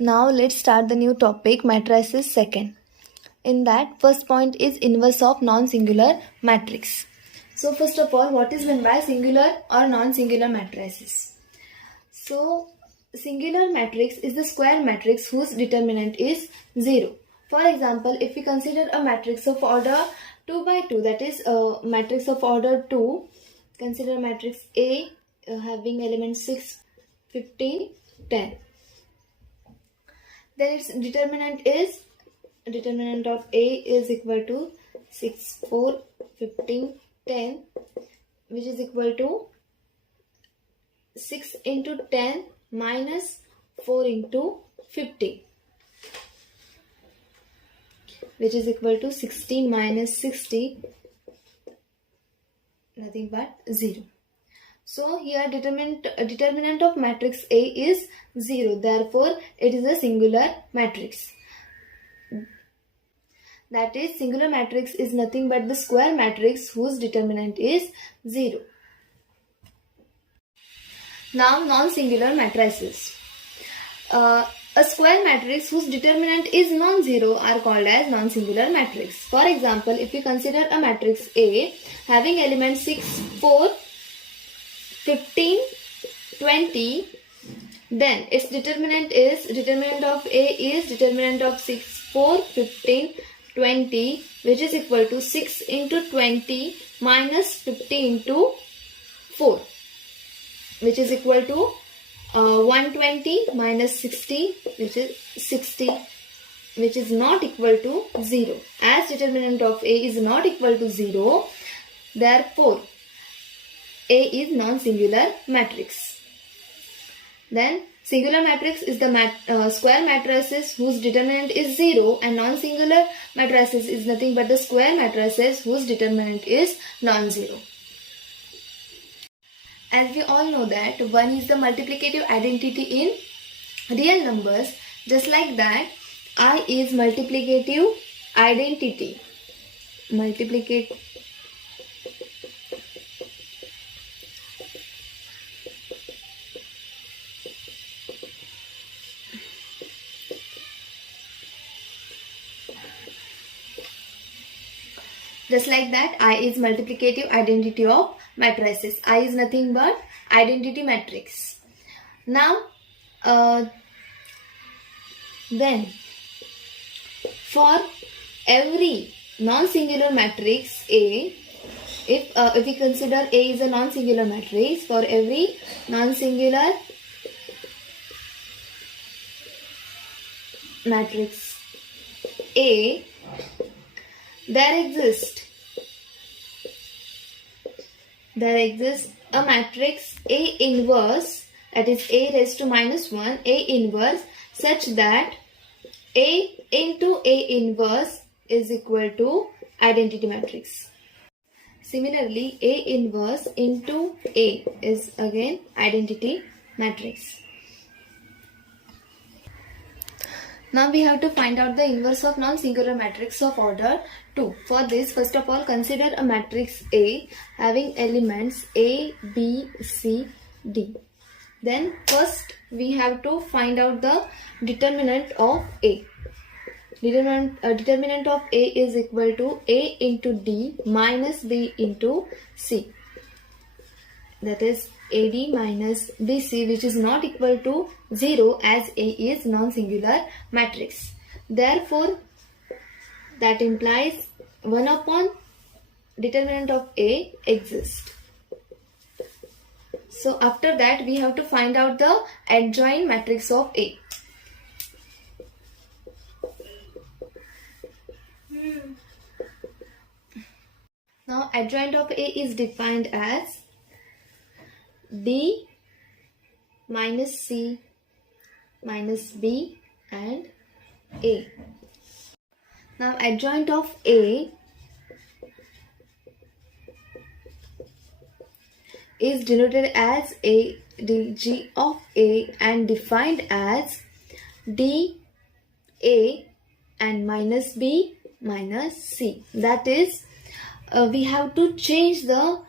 Now let's start the new topic, matrices second. In that, first point is inverse of non-singular matrix. So first of all, what is meant by singular or non-singular matrices? So singular matrix is the square matrix whose determinant is 0. For example, if we consider a matrix of order 2 by 2, that is a matrix of order 2, consider matrix A having elements 6, 15, 10. Then its determinant of A is equal to 6, 4, 15, 10, which is equal to 6 into 10 minus 4 into 50, which is equal to 16 minus 60, nothing but 0. So here determinant of matrix A is 0. Therefore, it is a singular matrix. That is, singular matrix is nothing but the square matrix whose determinant is 0. Now, non-singular matrices. A square matrix whose determinant is non-zero are called as non-singular matrix. For example, if we consider a matrix A having elements 6, 4, 15, 20, then its determinant of A is determinant of 6, 4, 15, 20, which is equal to 6 into 20 minus 50 into 4, which is equal to 120 minus 60, which is 60, which is not equal to 0. As determinant of A is not equal to 0, therefore A is non-singular matrix. Then singular matrix is the square matrices whose determinant is 0, and non-singular matrices is nothing but the square matrices whose determinant is non-zero. As we all know that 1 is the multiplicative identity in real numbers, just like that I is multiplicative identity. Just like that, I is multiplicative identity of matrices. I is nothing but identity matrix. Now, then, for every non-singular matrix A, if we consider A is a non-singular matrix, for every non-singular matrix A, there exists a matrix A inverse, that is A raised to minus 1, A inverse, such that A into A inverse is equal to identity matrix. Similarly, A inverse into A is again identity matrix. Now we have to find out the inverse of non-singular matrix of order 2. For this, first of all, consider a matrix A having elements A, B, C, D. Then first we have to find out the determinant of A. Determinant of A is equal to A into D minus B into C. That is AD minus BC, which is not equal to 0 as A is non-singular matrix. Therefore, that implies 1 upon determinant of A exists. So after that, we have to find out the adjoint matrix of A. Now, adjoint of A is defined as D minus C minus B and A. Now, adjoint of A is denoted as ADG of A and defined as D, A and minus B minus C. That is, we have to change the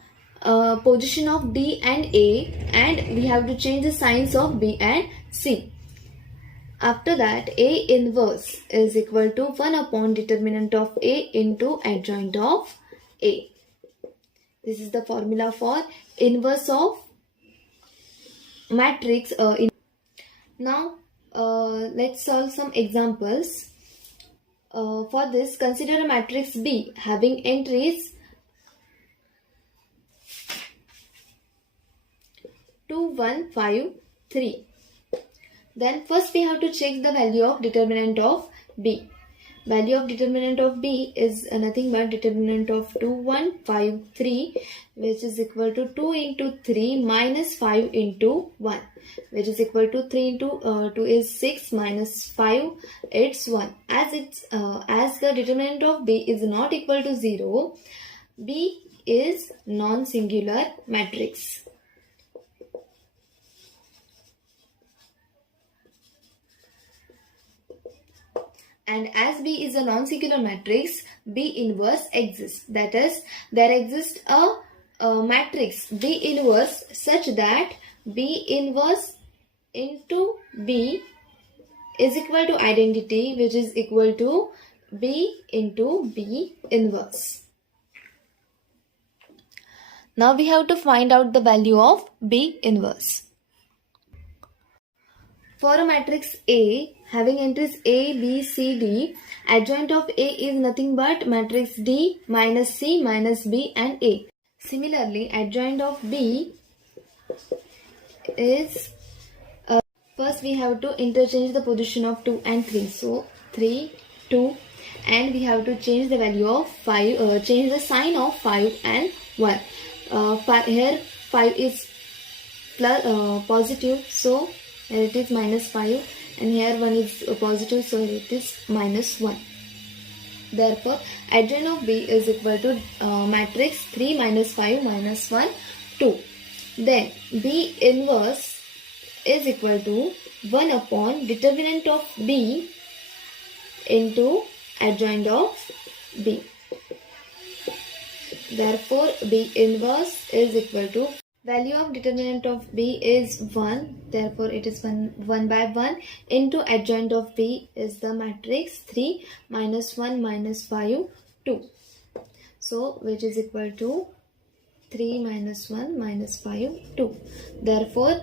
position of D and A, and we have to change the signs of B and C. After that, A inverse is equal to 1 upon determinant of A into adjoint of A. This is the formula for inverse of matrix. Now, let's solve some examples. For this, consider a matrix B having entries 2, 1, 5, 3. Then first we have to check the value of determinant of B. Value of determinant of B is nothing but determinant of 2, 1, 5, 3, which is equal to 2 into 3 minus 5 into 1, which is equal to 3 into 2 is 6 minus 5, it's 1. As the determinant of B is not equal to 0, B is non-singular matrix. And as B is a non-singular matrix, B inverse exists. That is, there exists a matrix B inverse such that B inverse into B is equal to identity, which is equal to B into B inverse. Now we have to find out the value of B inverse. For a matrix A having entries A, B, C, D, adjoint of A is nothing but matrix D minus C minus B and A. Similarly, adjoint of B is, first we have to interchange the position of 2 and 3. So 3, 2, and we have to change the value of 5, change the sign of 5 and 1. Here 5 is positive, so it is minus 5, and here 1 is positive, so it is minus 1. Therefore, adjoint of B is equal to matrix 3 minus 5 minus 1, 2. Then B inverse is equal to 1 upon determinant of B into adjoint of B. Therefore, B inverse is equal to, value of determinant of B is 1, therefore it is 1 by 1 into adjoint of B is the matrix 3 minus 1 minus 5, 2. So, which is equal to 3 minus 1 minus 5, 2. Therefore,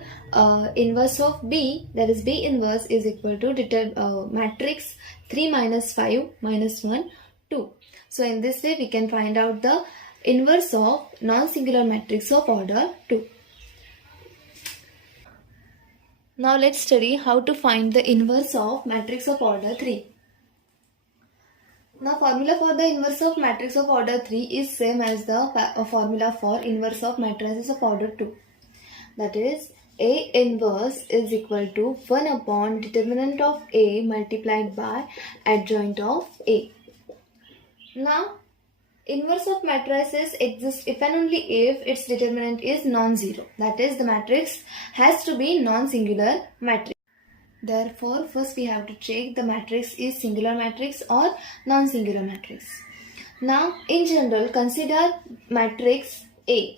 inverse of B, that is B inverse, is equal to matrix 3 minus 5 minus 1, 2. So, in this way we can find out the inverse of non-singular matrix of order 2. Now let's study how to find the inverse of matrix of order 3. Now formula for the inverse of matrix of order 3 is same as the formula for inverse of matrices of order 2. That is, A inverse is equal to 1 upon determinant of A multiplied by adjoint of A. Now, inverse of matrices exists if and only if its determinant is non-zero. That is, the matrix has to be non-singular matrix. Therefore, first we have to check the matrix is singular matrix or non-singular matrix. Now, in general, consider matrix A.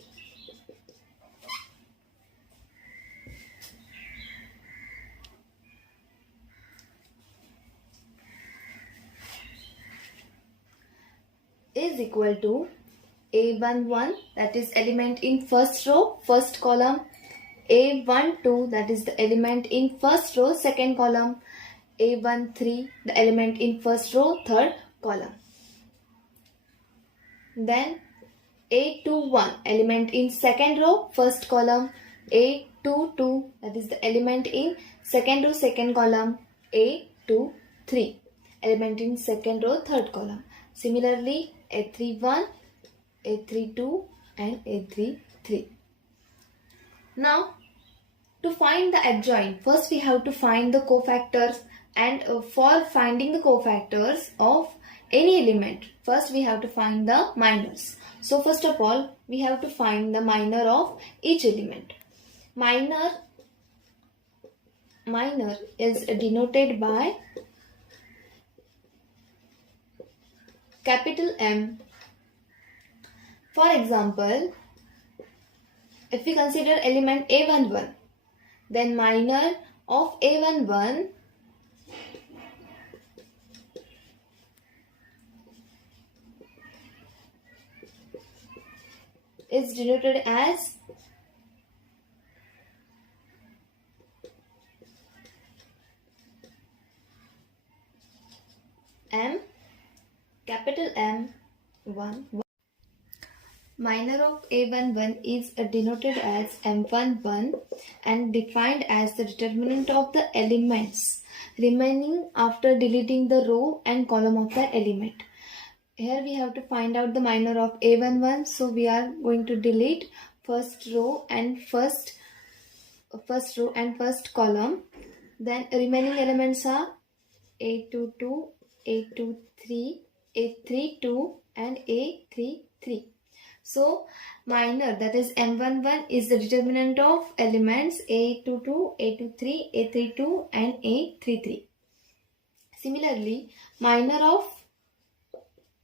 Is equal to A11, that is element in first row, first column, A12, that is the element in first row, second column, A13, the element in first row, third column. Then A21, element in second row, first column, A22, that is the element in second row, second column, A23, element in second row, third column. Similarly, A31, A32 and A33. Now, to find the adjoint, first we have to find the cofactors, and for finding the cofactors of any element, first we have to find the minors. So first of all, we have to find the minor of each element. Minor is denoted by capital M. For example, if we consider element A11, then minor of A11 is denoted as M, capital M1. Minor of A11 is denoted as M11 and defined as the determinant of the elements remaining after deleting the row and column of the element. Here we have to find out the minor of A11, so we are going to delete first row and first column. Then remaining elements are A22, A23, A32 and A33. So minor, that is M11, is the determinant of elements A22, A23, A32 and A33. Similarly, minor of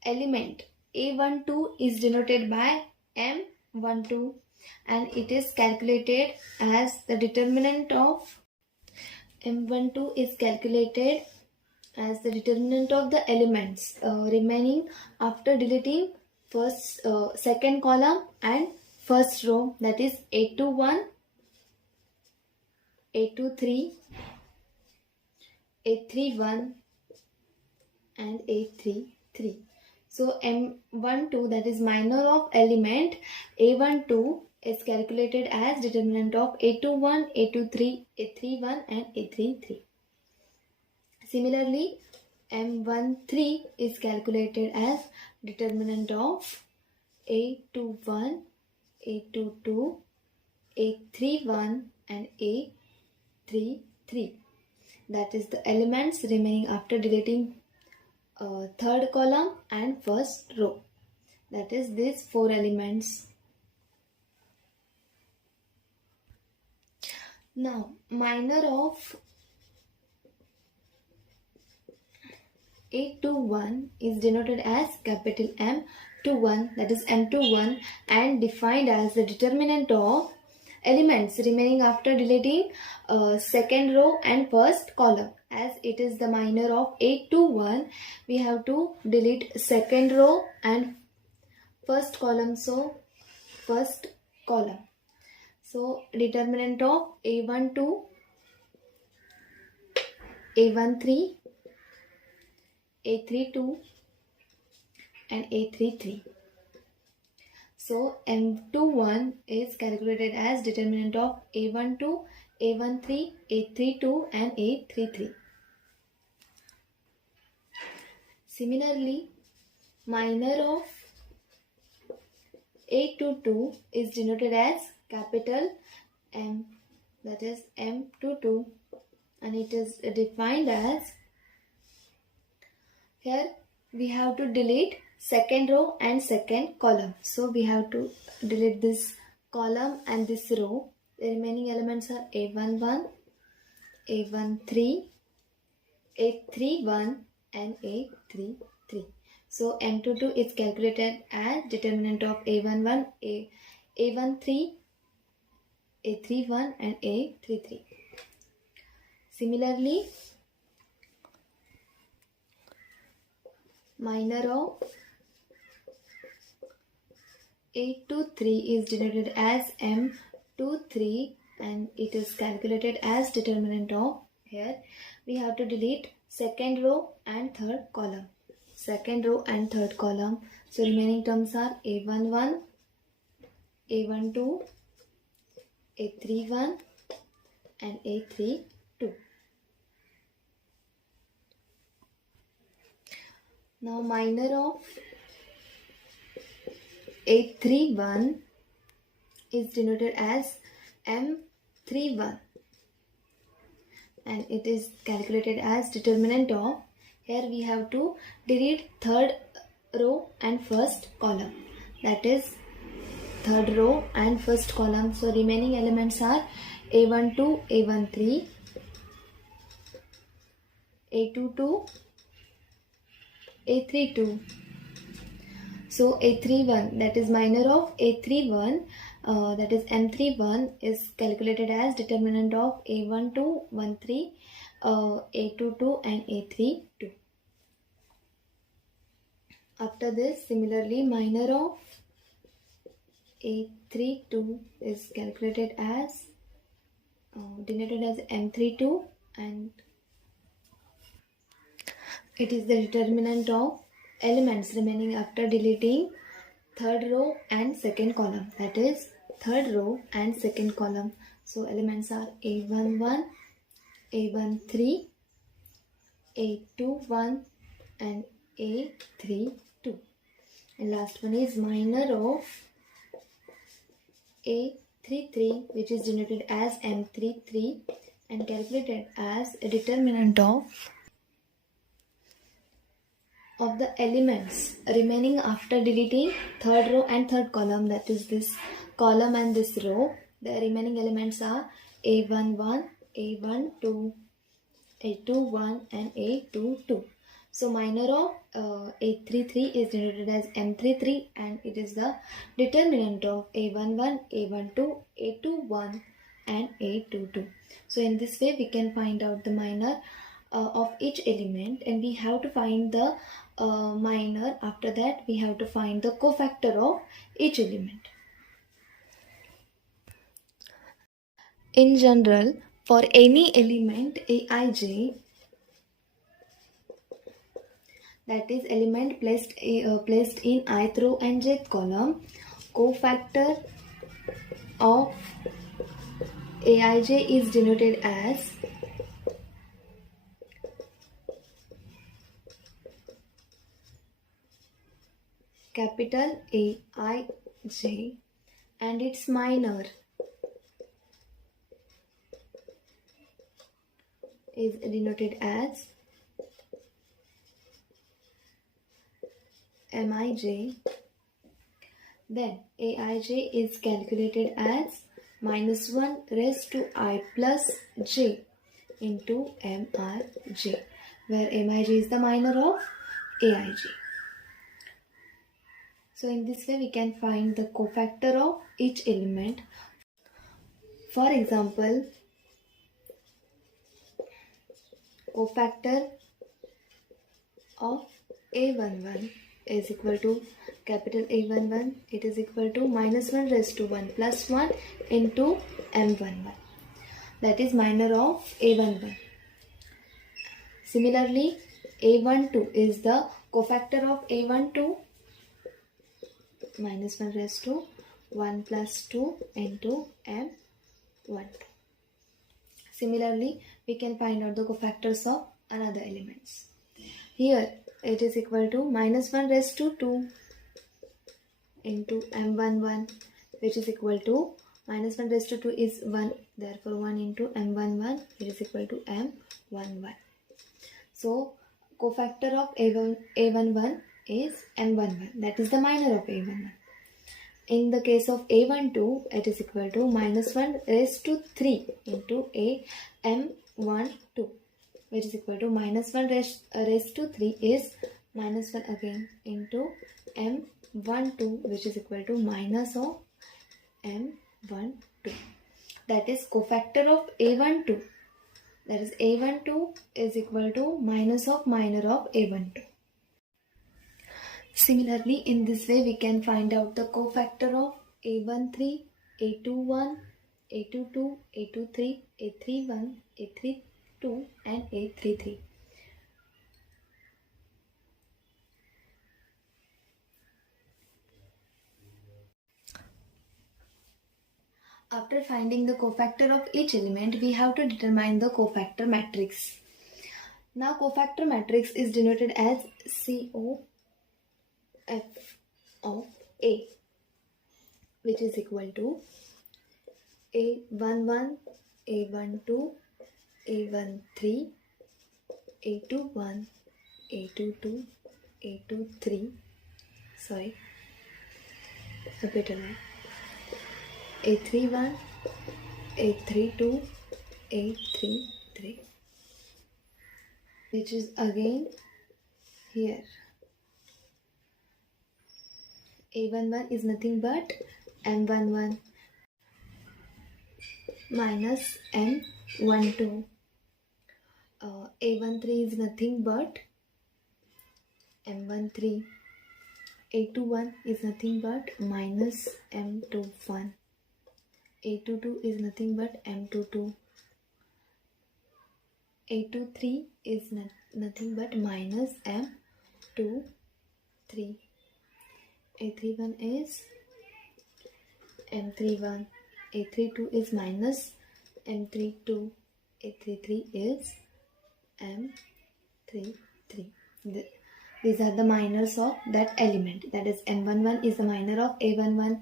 element A12 is denoted by M12 and it is calculated as the determinant of M12 is calculated as the determinant of the elements remaining after deleting second column and first row, that is A21, A23, A31 and A33. So M12, that is minor of element A12, is calculated as determinant of A21, A23, A31 and A33. Similarly, M13 is calculated as determinant of A21, A22, A31 and A33. That is the elements remaining after deleting third column and first row. That is these four elements. Now, minor of A21 is denoted as capital M21, that is M21, and defined as the determinant of elements remaining after deleting second row and first column. As it is the minor of A21, we have to delete second row and first column. So first column. So determinant of A12, A13, A32 and A33. So M21 is calculated as determinant of A12, A13, A32 and A33. Similarly, minor of A22 is denoted as capital M, that is M22, and it is defined as, here we have to delete second row and second column. So we have to delete this column and this row. The remaining elements are A11, A13, A31 and A33. So M22 is calculated as determinant of A11, A13, A31 and A33. Similarly, minor of A23 is denoted as M23 and it is calculated as determinant of, here we have to delete second row and third column. Second row and third column. So remaining terms are A11, A12, A31 and A32. Now minor of A31 is denoted as M31 and it is calculated as determinant of, here we have to delete third row and first column, that is third row and first column. So remaining elements are A12, A13, A22, A32. So A31, that is minor of A31, that is M31, is calculated as determinant of A12, 13, A22 and A32. After this, similarly, minor of A32 is calculated as denoted as M32, and it is the determinant of elements remaining after deleting third row and second column, that is third row and second column. So elements are A11, A13, A21 and A32, and last one is minor of A33, which is denoted as M33 and calculated as a determinant of the elements remaining after deleting third row and third column, that is this column and this row. The remaining elements are A11, A12, A21 and A22. So minor of A33 is denoted as M33 and it is the determinant of A11, A12, A21 and A22. So in this way we can find out the minor of each element, and we have to find the minor. After that we have to find the cofactor of each element. In general, for any element Aij, that is element placed in ith row and jth column, cofactor of Aij is denoted as capital Aij, and its minor is denoted as Mij. Then Aij is calculated as -1 raised to I plus j into Mrj, where Mij is the minor of Aij. So in this way we can find the cofactor of each element. For example, cofactor of A11 is equal to capital A11, it is equal to -1 raised to 1 plus 1 into M11, that is minor of A11. Similarly, A12 is the cofactor of A12, -1 raised to 1 plus 2 into M12. Similarly, we can find out the cofactors of another elements. Here it is equal to -1 raised to 2 into M11, which is equal to -1 raised to 2 is 1, therefore 1 into M11, it is equal to M11. So cofactor of A11 is M11, that is the minor of A11. In the case of A12, it is equal to -1 raised to 3 into M12, which is equal to -1 raised to 3 is -1 again into M12, which is equal to minus of M12. That is cofactor of A12. That is A12 is equal to minus of minor of A12. Similarly, in this way we can find out the cofactor of A13, A21, A22, A23, A31, A32 and A33. After finding the cofactor of each element, we have to determine the cofactor matrix. Now cofactor matrix is denoted as COF of A, which is equal to A11, A12, A13, A21, A22, A23, A31, A32, A33, which is again here. A11 is nothing but M11 minus M12. A13 is nothing but M13. A to 1 is nothing but minus M to 1. A to 2 is nothing but M to 2. A to 3 is nothing but minus M to 3. A31 is M31. A32 is minus M32. A33 is M33. These are the minors of that element. That is M11 is the minor of A11.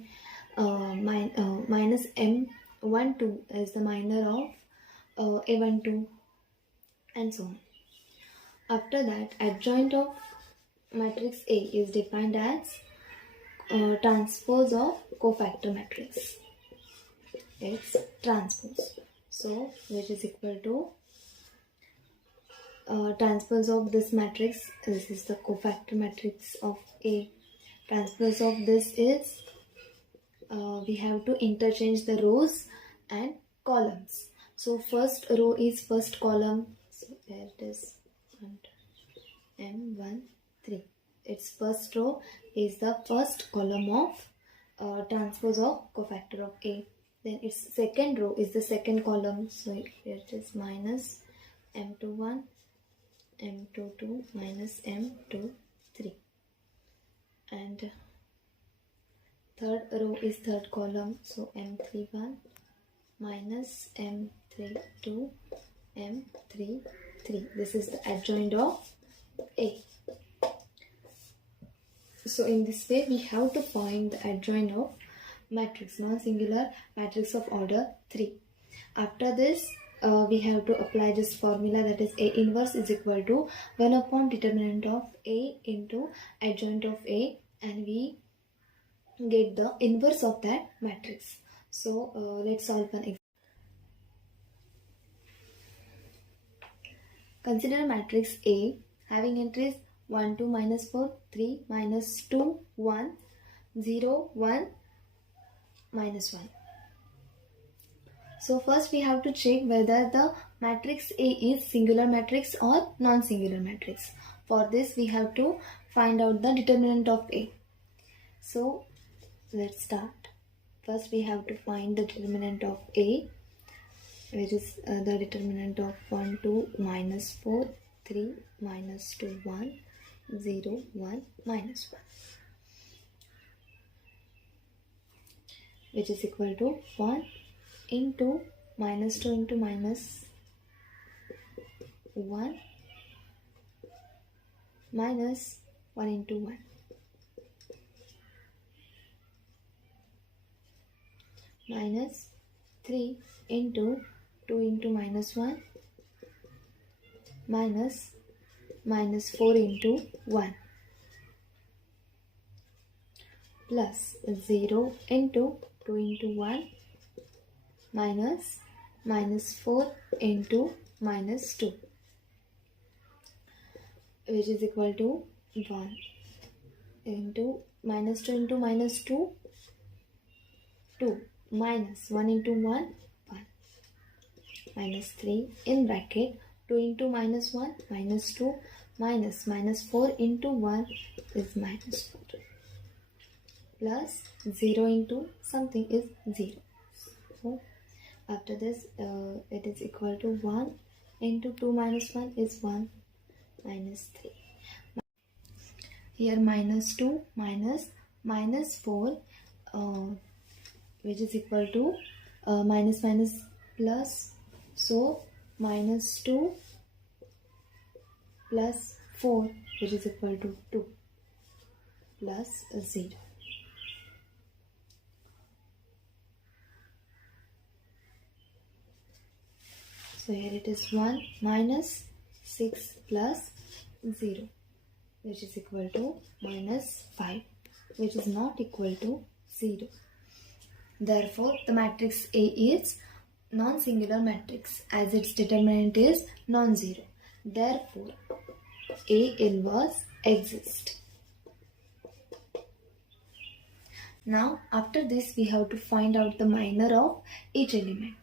Minus M12 is the minor of A12, and so on. After that, adjoint of matrix A is defined as transpose of cofactor matrix. It's transpose. So, which is equal to transpose of this matrix. This is the cofactor matrix of A. Transpose of this is we have to interchange the rows and columns. So first row is first column. So there it is, M13. Its first row is the first column of transpose of cofactor of A. Then its second row is the second column. So here it is minus M21, M22 minus M23. And third row is third column. So M31 minus M32, M33. This is the adjoint of A. So in this way we have to find the adjoint of matrix, non-singular matrix of order 3. After this we have to apply this formula, that is A inverse is equal to 1 upon determinant of A into adjoint of A, and we get the inverse of that matrix. So let's solve one example. Consider matrix A having entries 1, 2, minus 4, 3, minus 2, 1, 0, 1, minus 1. So first we have to check whether the matrix A is singular matrix or non-singular matrix. For this we have to find out the determinant of A. So let's start. First we have to find the determinant of A, which is the determinant of 1, 2, minus 4, 3, minus 2, 1, 0, 1, minus 1, which is equal to 1 into minus 2 into minus 1 minus 1 into 1. Minus 3 into 2 into minus 1 minus 4 into 1 plus 0 into 2 into 1 minus 4 into minus 2, which is equal to 1 into minus 2 into minus 2, 2 minus 1 into 1, 1 minus 3 in bracket 2 into minus 1 minus 2 minus 4 into 1 is minus 4 plus 0 into something is 0. So after this it is equal to 1 into 2 minus 1 is 1 minus 3. Here minus 2 minus 4 which is equal to minus plus, so minus 2 plus 4 which is equal to 2 plus 0. So here it is 1 minus 6 plus 0, which is equal to minus 5, which is not equal to 0. Therefore, the matrix A is non-singular matrix as its determinant is non-zero. Therefore, A inverse exists. Now, after this, we have to find out the minor of each element.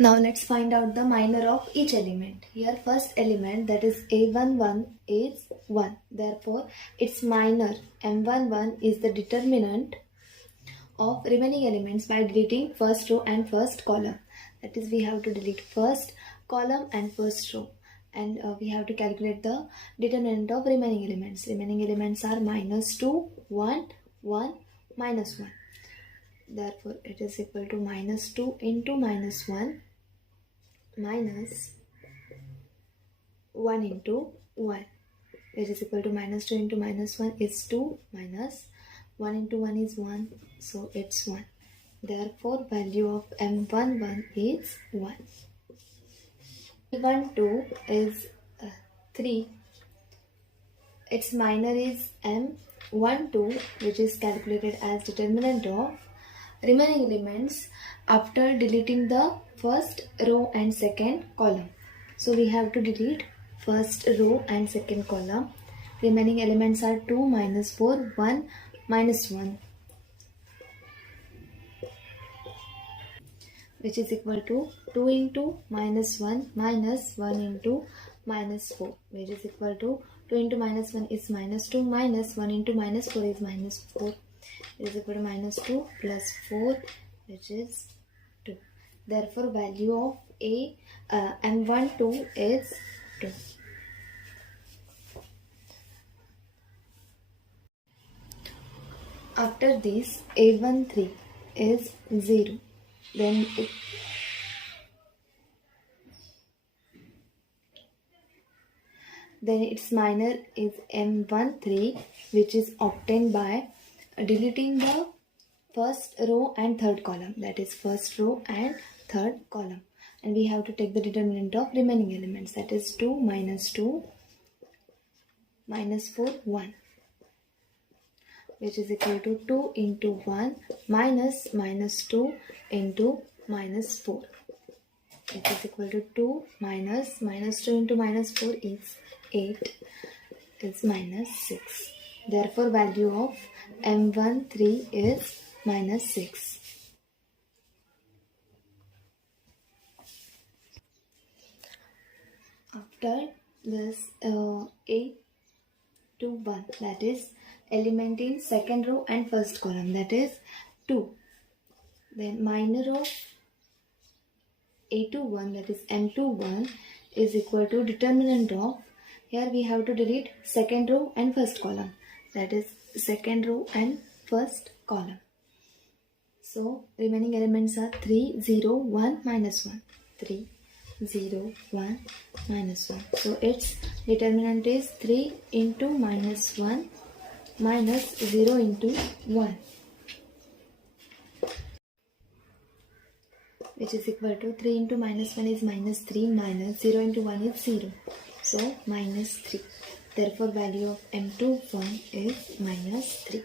Now let's find out the minor of each element. Here first element, that is A11, is 1. Therefore its minor M11 is the determinant of remaining elements by deleting first row and first column. That is, we have to delete first column and first row, and we have to calculate the determinant of remaining elements. Remaining elements are -2, 1, 1, -1. Therefore it is equal to -2 into -1 minus 1 into 1, which is equal to -2 into -1 is 2, minus 1 into 1 is 1, so it's 1. Therefore value of M11 is 1. M12 is 3. Its minor is M12, which is calculated as determinant of remaining elements after deleting the first row and second column. So we have to delete first row and second column. Remaining elements are 2, -4, 1, -1, which is equal to 2 into -1 minus 1 into -4, which is equal to 2 into -1 is -2 minus 1 into -4 is -4. It is equal to -2 plus 4, which is 2. Therefore value of M12 is 2. After this, A13 is 0. Then its minor is M13, which is obtained by deleting the first row and third column, that is first row and third column, and we have to take the determinant of remaining elements, that is 2 minus 2 minus 4, 1, which is equal to 2 into 1 minus -2 into -4, which is equal to 2 minus -2 into -4 is 8, is -6. Therefore value of M13 is -6. After this A21, that is element in second row and first column, that is 2. Then minor of A21, that is M21, is equal to determinant of, here we have to delete second row and first column, that is second row and first column. So remaining elements are 3, 0, 1, -1, 3, 0, 1, -1. So its determinant is 3 into -1 minus 0 into 1, which is equal to 3 into -1 is -3, minus 0 into 1 is 0, so -3. Therefore value of M21 is -3.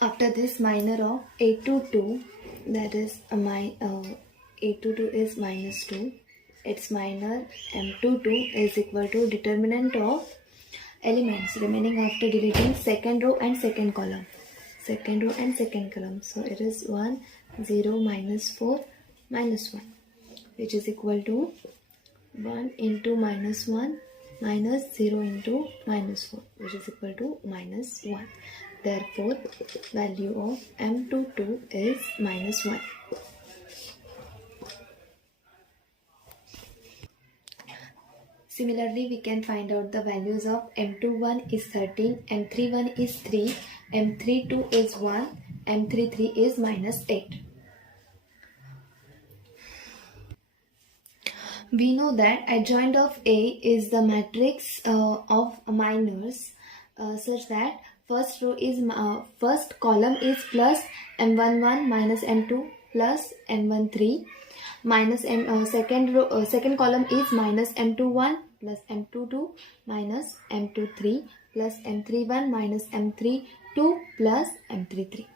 After this, minor of A22, that is A22 is -2. Its minor M22 is equal to determinant of elements remaining after deleting second row and second column. Second row and second column. So it is 1, 0, -4, -1, which is equal to 1 into -1 minus 0 into -4, which is equal to -1. Therefore, value of M22 is -1. Similarly, we can find out the values of M21 is 13, M31 is 3, M32 is 1, M33 is -8. We know that adjoint of A is the matrix of minors such that first row is first column is plus M11 minus M2 plus M13 minus second column is minus M21 plus M22 minus M23 plus M31 minus M32 plus M33.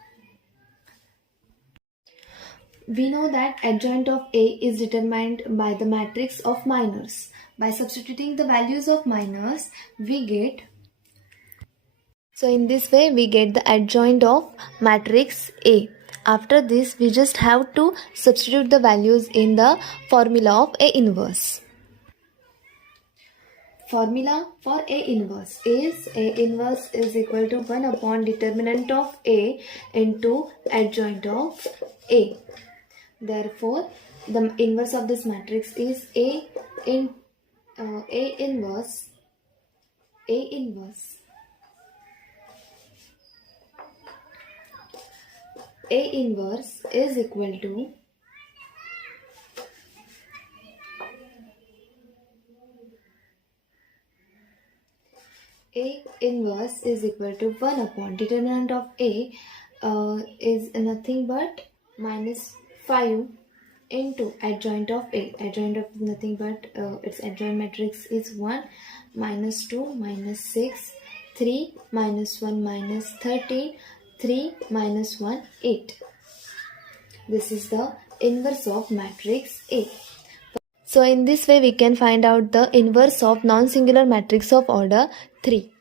We know that adjoint of A is determined by the matrix of minors. By substituting the values of minors, we get, so in this way we get the adjoint of matrix A. After this, we just have to substitute the values in the formula of A inverse. Formula for A inverse is A inverse is equal to 1 upon determinant of A into adjoint of A. Therefore, the inverse of this matrix is A inverse is equal to A inverse is equal to 1 upon determinant of A is nothing but minus 5 into adjoint of A. Adjoint of nothing but its adjoint matrix is 1, minus 2, minus 6, 3, minus 1, minus 13, 3, minus 1, 8. This is the inverse of matrix A. So in this way we can find out the inverse of non-singular matrix of order 3.